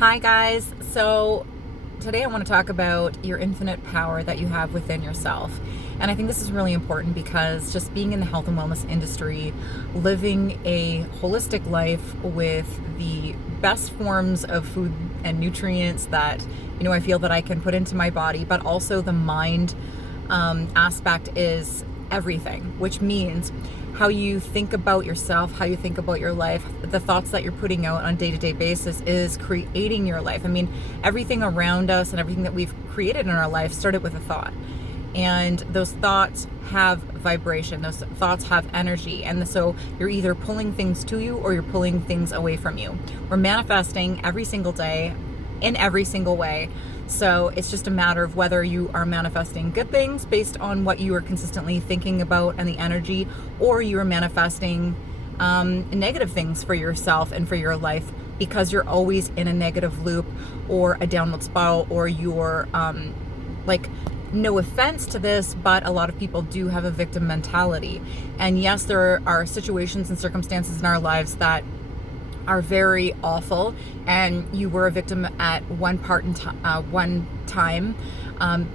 Hi guys. So today I want to talk about your infinite power that you have within yourself. And I think this is really important because just being in the health and wellness industry, living a holistic life with the best forms of food and nutrients that, I feel that I can put into my body, but also the mind aspect is everything, which means how you think about yourself, how you think about your life, the thoughts that you're putting out on a day-to-day basis is creating your life. I mean, everything around us and everything that we've created in our life started with a thought. And those thoughts have vibration, those thoughts have energy. And so you're either pulling things to you or you're pulling things away from you. We're manifesting every single day in every single way. So it's just a matter of whether you are manifesting good things based on what you are consistently thinking about and the energy, or you are manifesting negative things for yourself and for your life because you're always in a negative loop or a downward spiral, or you're no offense to this, but a lot of people do have a victim mentality. And yes, there are situations and circumstances in our lives that are very awful, and you were a victim at one time,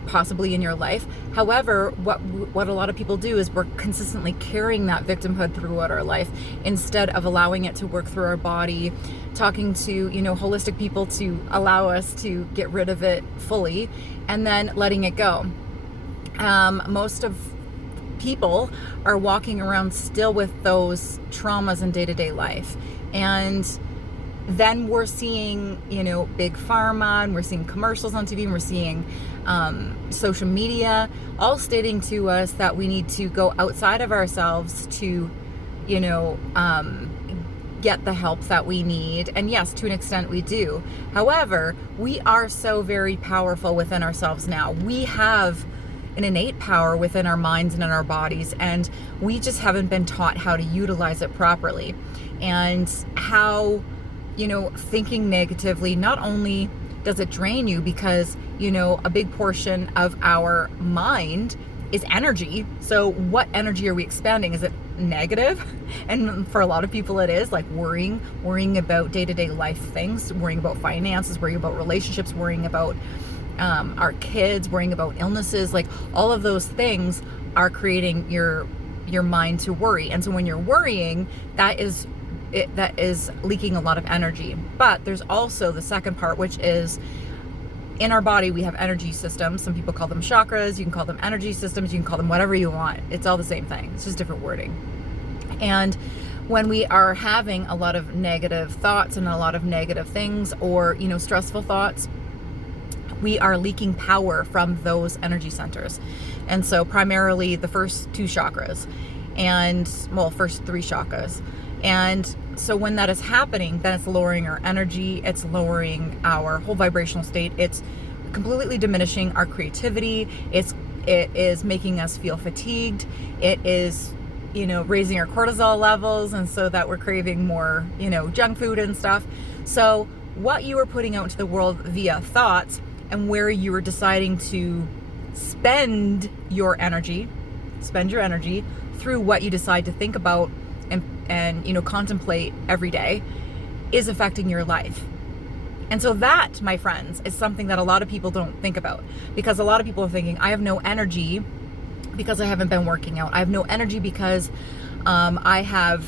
possibly in your life. However, what a lot of people do is we're consistently carrying that victimhood throughout our life instead of allowing it to work through our body, talking to holistic people to allow us to get rid of it fully, and then letting it go. Most of people are walking around still with those traumas in day-to-day life. And then we're seeing, big pharma, and we're seeing commercials on TV, and we're seeing social media all stating to us that we need to go outside of ourselves to, get the help that we need. And yes, to an extent we do. However, we are so very powerful within ourselves now. We have an innate power within our minds and in our bodies, and we just haven't been taught how to utilize it properly. And how, thinking negatively, not only does it drain you because, a big portion of our mind is energy. So what energy are we expanding? Is it negative? And for a lot of people it is, like worrying about day-to-day life things, worrying about finances, worrying about relationships, worrying about our kids, worrying about illnesses. Like all of those things are creating your mind to worry. And so when you're worrying, that is leaking a lot of energy. But there's also the second part, which is in our body we have energy systems. Some people call them chakras. You can call them energy systems. You can call them whatever you want. It's all the same thing. It's just different wording. And when we are having a lot of negative thoughts and a lot of negative things, or stressful thoughts, we are leaking power from those energy centers. And so primarily the first two chakras, first three chakras. And so when that is happening, then it's lowering our energy, it's lowering our whole vibrational state, it's completely diminishing our creativity, it is making us feel fatigued, it is, raising our cortisol levels, and so that we're craving more, junk food and stuff. So what you are putting out into the world via thoughts, and where you are deciding to spend your energy through what you decide to think about and contemplate every day, is affecting your life. And so that, my friends, is something that a lot of people don't think about, because a lot of people are thinking, I have no energy because I haven't been working out. I have no energy because I have,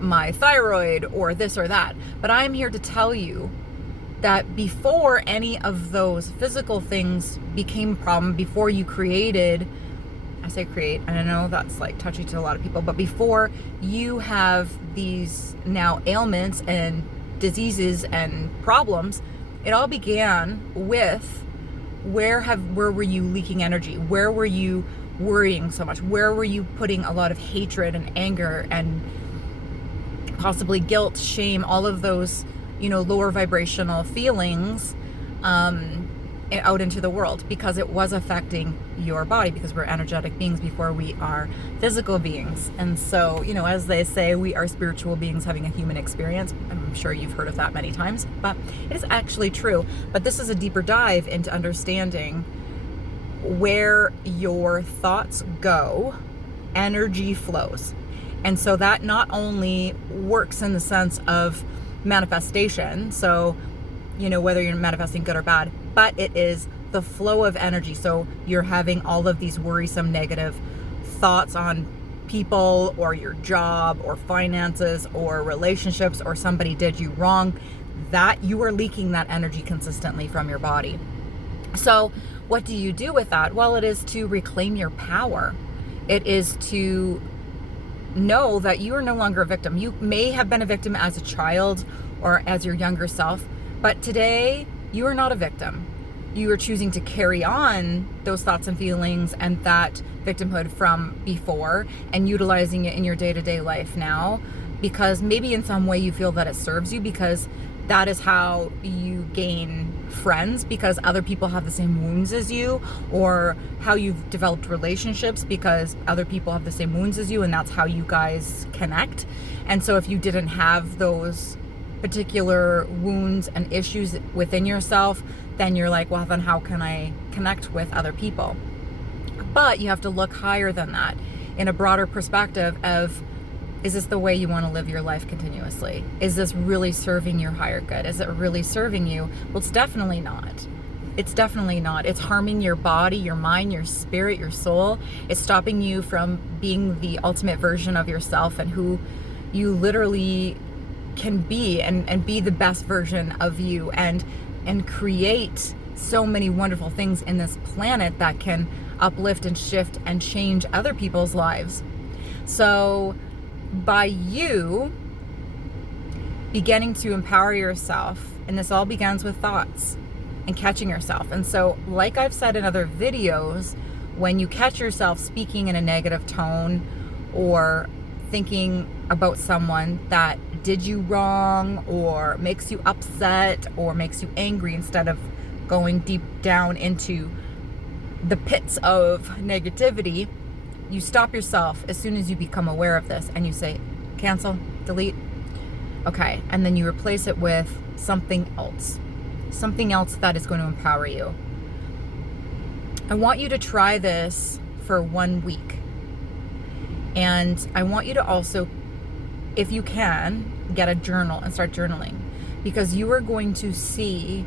my thyroid or this or that. But I'm here to tell you that before any of those physical things became a problem, before you created, I say create, and I know that's like touchy to a lot of people, but before you have these now ailments and diseases and problems, it all began with where were you leaking energy? Where were you worrying so much? Where were you putting a lot of hatred and anger and possibly guilt, shame, all of those lower vibrational feelings out into the world, because it was affecting your body, because we're energetic beings before we are physical beings. And so, as they say, we are spiritual beings having a human experience. I'm sure you've heard of that many times, but it is actually true. But this is a deeper dive into understanding where your thoughts go, energy flows. And so that not only works in the sense of manifestation, so whether you're manifesting good or bad, but it is the flow of energy. So you're having all of these worrisome negative thoughts on people or your job or finances or relationships, or somebody did you wrong, that you are leaking that energy consistently from your body. So what do you do with that? Well, it is to reclaim your power. It is to know that you are no longer a victim. You may have been a victim as a child or as your younger self, but today you are not a victim. You are choosing to carry on those thoughts and feelings and that victimhood from before and utilizing it in your day-to-day life now, because maybe in some way you feel that it serves you, because that is how you gain friends, because other people have the same wounds as you, or how you've developed relationships because other people have the same wounds as you, and that's how you guys connect. And so if you didn't have those particular wounds and issues within yourself, then you're like, well, then how can I connect with other people? But you have to look higher than that, in a broader perspective of, is this the way you want to live your life continuously? Is this really serving your higher good? Is it really serving you? Well, it's definitely not. It's definitely not. It's harming your body, your mind, your spirit, your soul. It's stopping you from being the ultimate version of yourself and who you literally can be, and be the best version of you, and create so many wonderful things in this planet that can uplift and shift and change other people's lives. So by you beginning to empower yourself, and this all begins with thoughts and catching yourself. And so, like I've said in other videos, when you catch yourself speaking in a negative tone or thinking about someone that did you wrong or makes you upset or makes you angry, instead of going deep down into the pits of negativity, you stop yourself as soon as you become aware of this and you say, cancel, delete. Okay. And then you replace it with something else that is going to empower you. I want you to try this for 1 week. And I want you to also, if you can, get a journal and start journaling, because you are going to see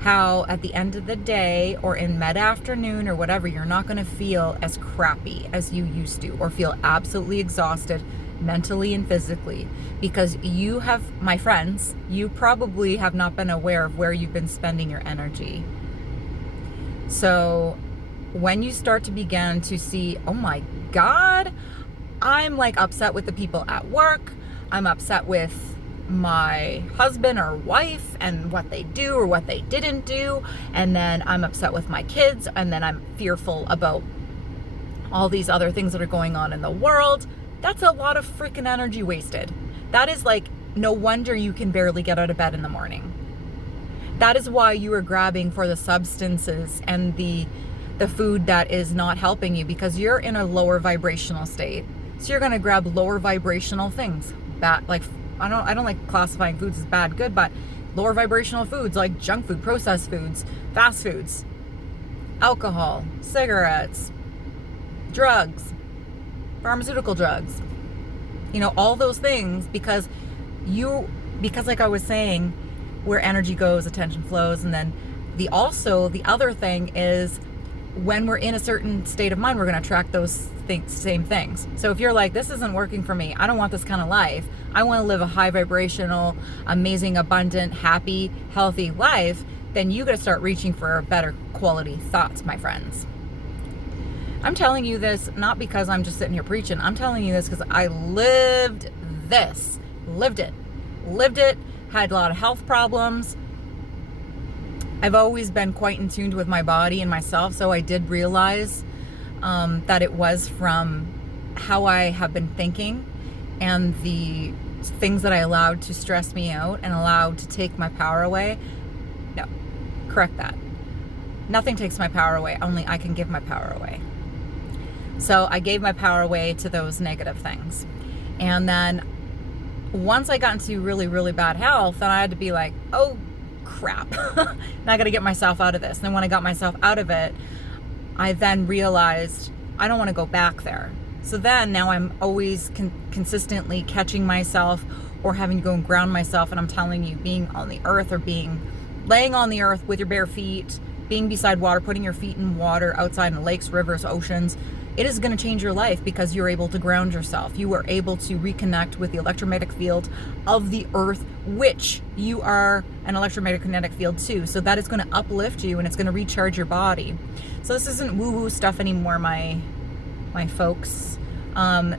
how at the end of the day or in mid-afternoon or whatever, you're not going to feel as crappy as you used to, or feel absolutely exhausted mentally and physically, because you have, my friends, you probably have not been aware of where you've been spending your energy. So when you start to begin to see, oh my God, I'm like upset with the people at work, I'm upset with my husband or wife and what they do or what they didn't do, and then I'm upset with my kids, and then I'm fearful about all these other things that are going on in the world. That's a lot of freaking energy wasted. That is like, no wonder you can barely get out of bed in the morning. That is why you are grabbing for the substances and the food that is not helping you, because you're in a lower vibrational state. So you're going to grab lower vibrational things. That, like, I don't like classifying foods as bad, good, but lower vibrational foods like junk food, processed foods, fast foods, alcohol, cigarettes, drugs, pharmaceutical drugs, all those things, because like I was saying, where energy goes, attention flows. And then the other thing is, when we're in a certain state of mind, we're going to attract those same things. So if you're like, this isn't working for me, I don't want this kind of life, I want to live a high vibrational, amazing, abundant, happy, healthy life, then you got to start reaching for better quality thoughts, my friends. I'm telling you this not because I'm just sitting here preaching. I'm telling you this because I lived it, had a lot of health problems. I've always been quite in tune with my body and myself, so I did realize that it was from how I have been thinking and the things that I allowed to stress me out and allowed to take my power away. No, correct that. Nothing takes my power away, only I can give my power away. So I gave my power away to those negative things. And then once I got into really, really bad health, then I had to be like, oh crap, now I got to get myself out of this. And then when I got myself out of it, I then realized I don't want to go back there. So then now I'm always consistently catching myself or having to go and ground myself. And I'm telling you, being on the earth or being laying on the earth with your bare feet, being beside water, putting your feet in water outside in lakes, rivers, oceans, it is going to change your life because you're able to ground yourself. You are able to reconnect with the electromagnetic field of the earth, which you are an electromagnetic field too. So that is going to uplift you and it's going to recharge your body. So this isn't woo-woo stuff anymore, my folks.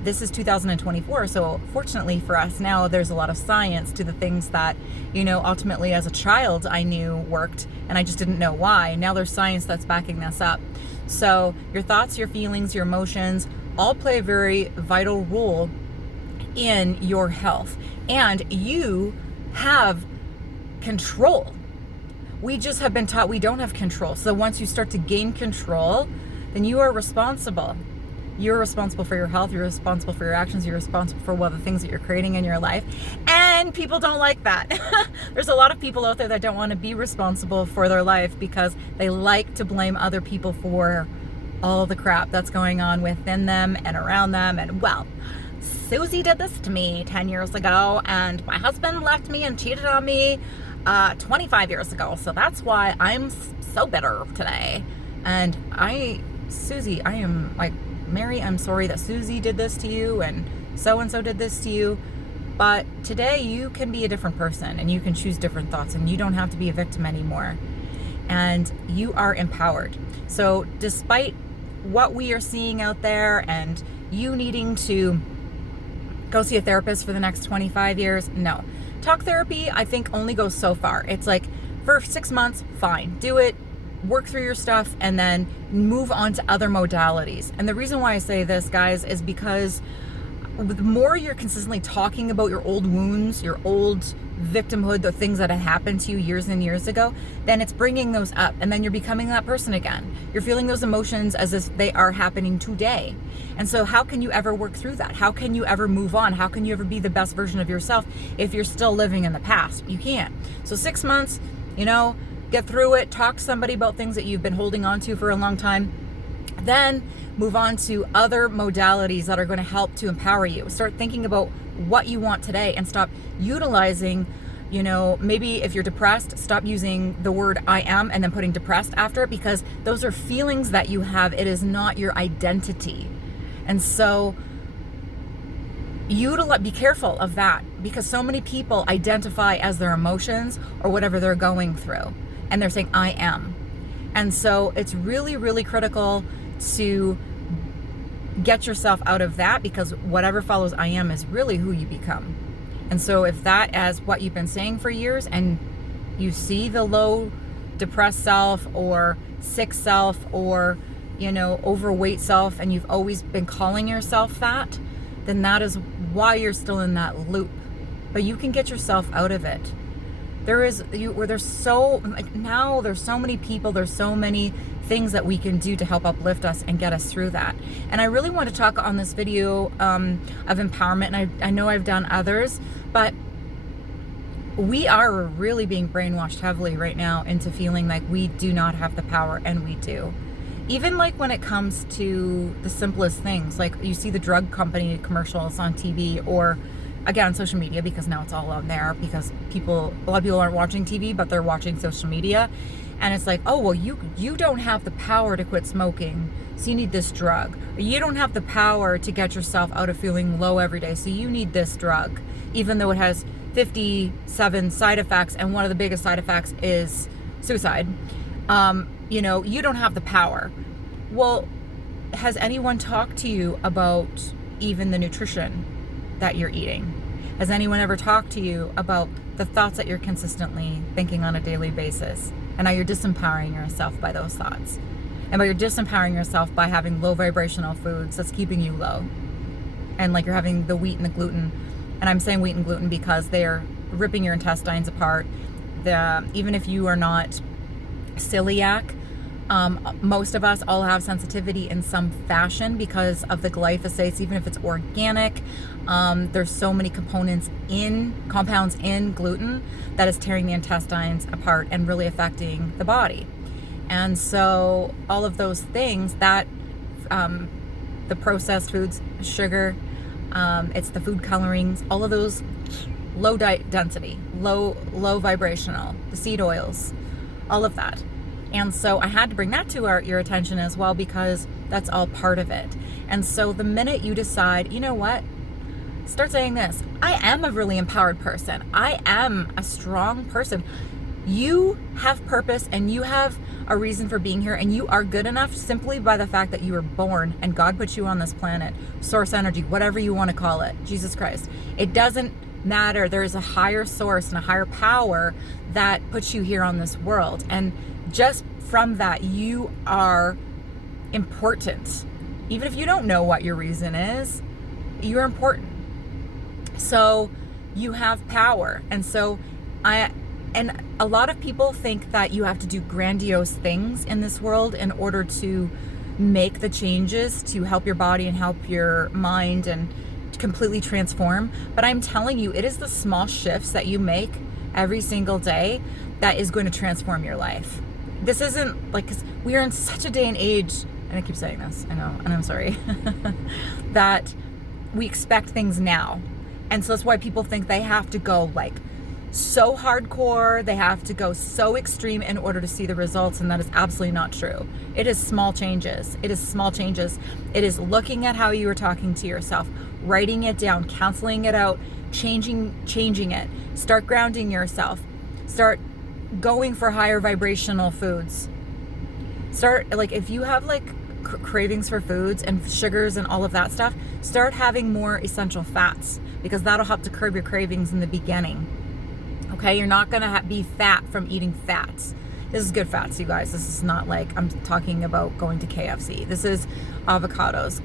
This is 2024, so fortunately for us now, there's a lot of science to the things that, ultimately as a child I knew worked, and I just didn't know why. Now there's science that's backing this up. So your thoughts, your feelings, your emotions all play a very vital role in your health, and you have control. We just have been taught we don't have control. So once you start to gain control, then you are responsible. You're responsible for your health. You're responsible for your actions. You're responsible for the things that you're creating in your life. And people don't like that. There's a lot of people out there that don't want to be responsible for their life because they like to blame other people for all the crap that's going on within them and around them. And well, Susie did this to me 10 years ago, and my husband left me and cheated on me 25 years ago. So that's why I'm so bitter today. And Susie, I am like, Mary, I'm sorry that Susie did this to you and so did this to you. But today you can be a different person and you can choose different thoughts and you don't have to be a victim anymore. And you are empowered. So despite what we are seeing out there and you needing to go see a therapist for the next 25 years, no. Talk therapy, I think, only goes so far. It's like for 6 months, fine, do it. Work through your stuff and then move on to other modalities. And the reason why I say this, guys, is because the more you're consistently talking about your old wounds, your old victimhood, the things that had happened to you years and years ago, then it's bringing those up and then you're becoming that person again. You're feeling those emotions as if they are happening today. And so how can you ever work through that? How can you ever move on? How can you ever be the best version of yourself if you're still living in the past? You can't. So 6 months, get through it, talk to somebody about things that you've been holding on to for a long time, then move on to other modalities that are going to help to empower you. Start thinking about what you want today and stop utilizing, maybe if you're depressed, stop using the word I am and then putting depressed after it, because those are feelings that you have. It is not your identity. And so be careful of that, because so many people identify as their emotions or whatever they're going through. And they're saying, I am. And so it's really, really critical to get yourself out of that, because whatever follows I am is really who you become. And so if that is what you've been saying for years and you see the low depressed self or sick self or, overweight self, and you've always been calling yourself that, then that is why you're still in that loop. But you can get yourself out of it. There's so many people, there's so many things that we can do to help uplift us and get us through that. And I really want to talk on this video of empowerment, and I know I've done others, but we are really being brainwashed heavily right now into feeling like we do not have the power, and we do. Even like when it comes to the simplest things, like you see the drug company commercials on TV or again, social media, because now it's all on there, because a lot of people aren't watching TV, but they're watching social media. And it's like, oh, well, you don't have the power to quit smoking, so you need this drug. Or you don't have the power to get yourself out of feeling low every day, so you need this drug, even though it has 57 side effects, and one of the biggest side effects is suicide. You don't have the power. Well, has anyone talked to you about even the nutrition that you're eating? Has anyone ever talked to you about the thoughts that you're consistently thinking on a daily basis? And now you're disempowering yourself by those thoughts. And you're disempowering yourself by having low vibrational foods that's keeping you low. And like you're having the wheat and the gluten. And I'm saying wheat and gluten because they're ripping your intestines apart. Even if you are not celiac, most of us all have sensitivity in some fashion because of the glyphosates, even if it's organic. There's so many compounds in gluten that is tearing the intestines apart and really affecting the body. And so all of those things that the processed foods, sugar, it's the food colorings, all of those low density, low vibrational, the seed oils, all of that. And so I had to bring that to your attention as well, because that's all part of it. And so the minute you decide, you know what, start saying this: I am a really empowered person. I am a strong person. You have purpose and you have a reason for being here, and you are good enough simply by the fact that you were born and God put you on this planet. Source energy, whatever you want to call it, Jesus Christ. It doesn't matter. There is a higher source and a higher power that puts you here on this world. And just from that, you are important. Even if you don't know what your reason is, you're important. So you have power. And so and a lot of people think that you have to do grandiose things in this world in order to make the changes to help your body and help your mind and completely transform. But I'm telling you, it is the small shifts that you make every single day that is going to transform your life. This isn't like, 'cause we are in such a day and age, and I keep saying this, I know, and I'm sorry, that we expect things now. And so that's why people think they have to go like so hardcore, they have to go so extreme in order to see the results, and that is absolutely not true. It is small changes. It is small changes. It is looking at how you are talking to yourself, writing it down, canceling it out, changing it. Start grounding yourself. Start going for higher vibrational foods. Start, like, if you have like cravings for foods and sugars and all of that stuff, start having more essential fats, because that'll help to curb your cravings in the beginning. Okay, you're not gonna be fat from eating fats. This is good fats, you guys. This is not like I'm talking about going to KFC. This is avocados,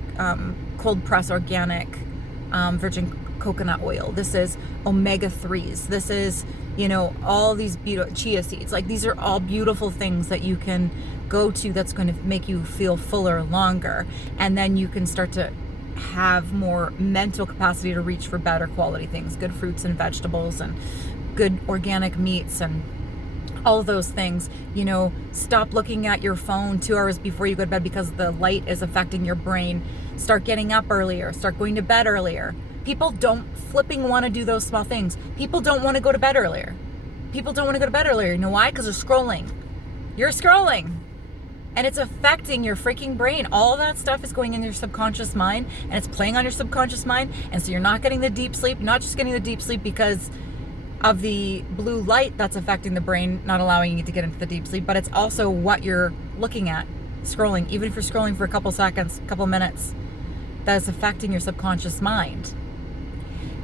cold press organic virgin coconut oil. This is omega-3s. This is, all these beautiful chia seeds. Like, these are all beautiful things that you can go to that's going to make you feel fuller longer. And then you can start to have more mental capacity to reach for better quality things, good fruits and vegetables and good organic meats and all those things. Stop looking at your phone 2 hours before you go to bed because the light is affecting your brain. Start getting up earlier. Start going to bed earlier. People don't flipping want to do those small things. People don't want to go to bed earlier. People don't want to go to bed earlier. You know why? Because they're scrolling. You're scrolling. And it's affecting your freaking brain. All that stuff is going in your subconscious mind, and it's playing on your subconscious mind. And so you're not getting the deep sleep. Not just getting the deep sleep because of the blue light that's affecting the brain, not allowing you to get into the deep sleep, but it's also what you're looking at, scrolling. Even if you're scrolling for a couple seconds, a couple minutes, that is affecting your subconscious mind.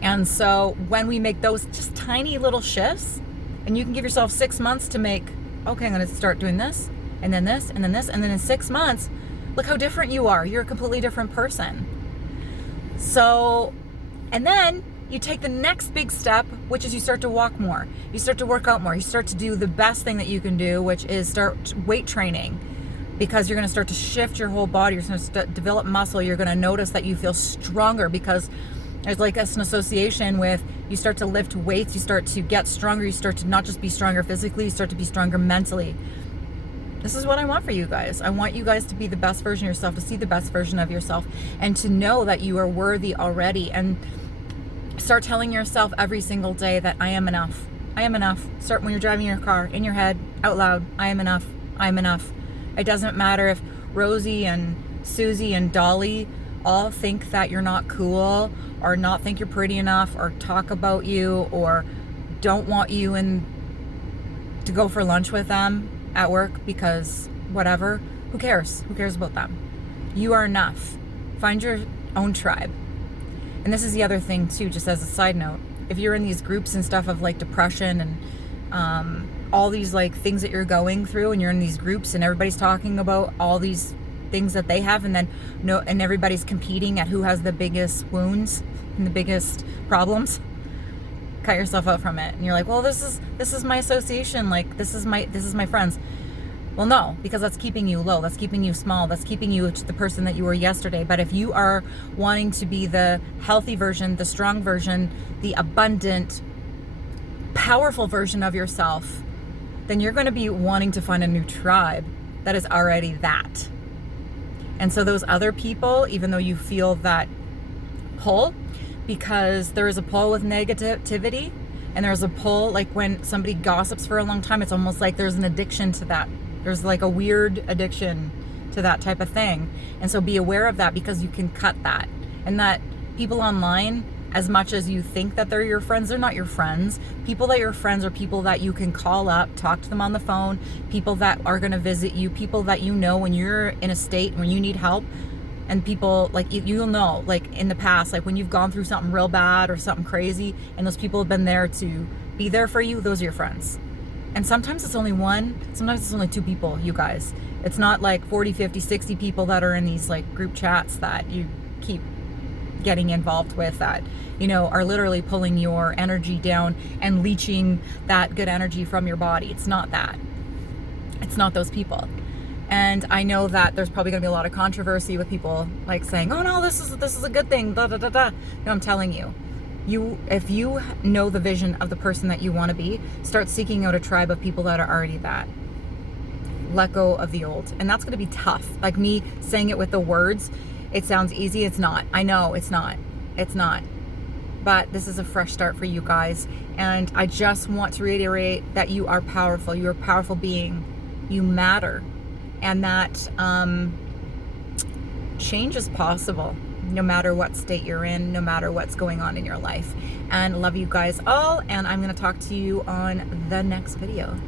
And so when we make those just tiny little shifts, and you can give yourself 6 months to make, okay, I'm going to start doing this, and then this, and then this, and then in 6 months, look how different you are. You're a completely different person. So, and then you take the next big step, which is you start to walk more. You start to work out more. You start to do the best thing that you can do, which is start weight training, because you're going to start to shift your whole body. You're going to develop muscle. You're going to notice that you feel stronger, because there's like an association with, you start to lift weights, you start to get stronger, you start to not just be stronger physically, you start to be stronger mentally. This is what I want for you guys. I want you guys to be the best version of yourself, to see the best version of yourself, and to know that you are worthy already. And start telling yourself every single day that I am enough. I am enough. Start when you're driving your car, in your head, out loud. I am enough. I am enough. It doesn't matter if Rosie and Susie and Dolly all think that you're not cool, or not think you're pretty enough, or talk about you, or don't want you to go for lunch with them at work because whatever. Who cares? Who cares about them? You are enough. Find your own tribe. And this is the other thing too, just as a side note. If you're in these groups and stuff of like depression and all these like things that you're going through, and you're in these groups and everybody's talking about all these things that they have, and then and everybody's competing at who has the biggest wounds and the biggest problems, cut yourself out from it. And you're like, well, this is my association, like this is my friends. Well, no, because that's keeping you low, that's keeping you small, that's keeping you the person that you were yesterday. But if you are wanting to be the healthy version, the strong version, the abundant, powerful version of yourself, then you're going to be wanting to find a new tribe that is already that. And so those other people, even though you feel that pull, because there is a pull with negativity, And there's a pull, like when somebody gossips for a long time, it's almost like there's an addiction to that. There's like a weird addiction to that type of thing. And so be aware of that, because you can cut that. And that people online, as much as you think that they're your friends, they're not your friends. People that are your friends are people that you can call up, talk to them on the phone, people that are going to visit you, people that you know when you're in a state when you need help. And people, like, you'll know, like in the past, like when you've gone through something real bad or something crazy, and those people have been there to be there for you, those are your friends. And sometimes it's only one, sometimes it's only two people, you guys. It's not like 40, 50, 60 people that are in these like group chats that you keep getting involved with, that, you know, are literally pulling your energy down and leeching that good energy from your body. It's not that. It's not those people. And I know that there's probably going to be a lot of controversy with people like saying, "Oh no, this is a good thing." Da da da da. No, I'm telling you, if you know the vision of the person that you want to be, start seeking out a tribe of people that are already that. Let go of the old, and that's going to be tough. Like me saying it with the words, it sounds easy. It's not. I know it's not. It's not. But this is a fresh start for you guys, and I just want to reiterate that you are powerful. You're a powerful being. You matter. And that change is possible no matter what state you're in, no matter what's going on in your life. And love you guys all. And I'm going to talk to you on the next video.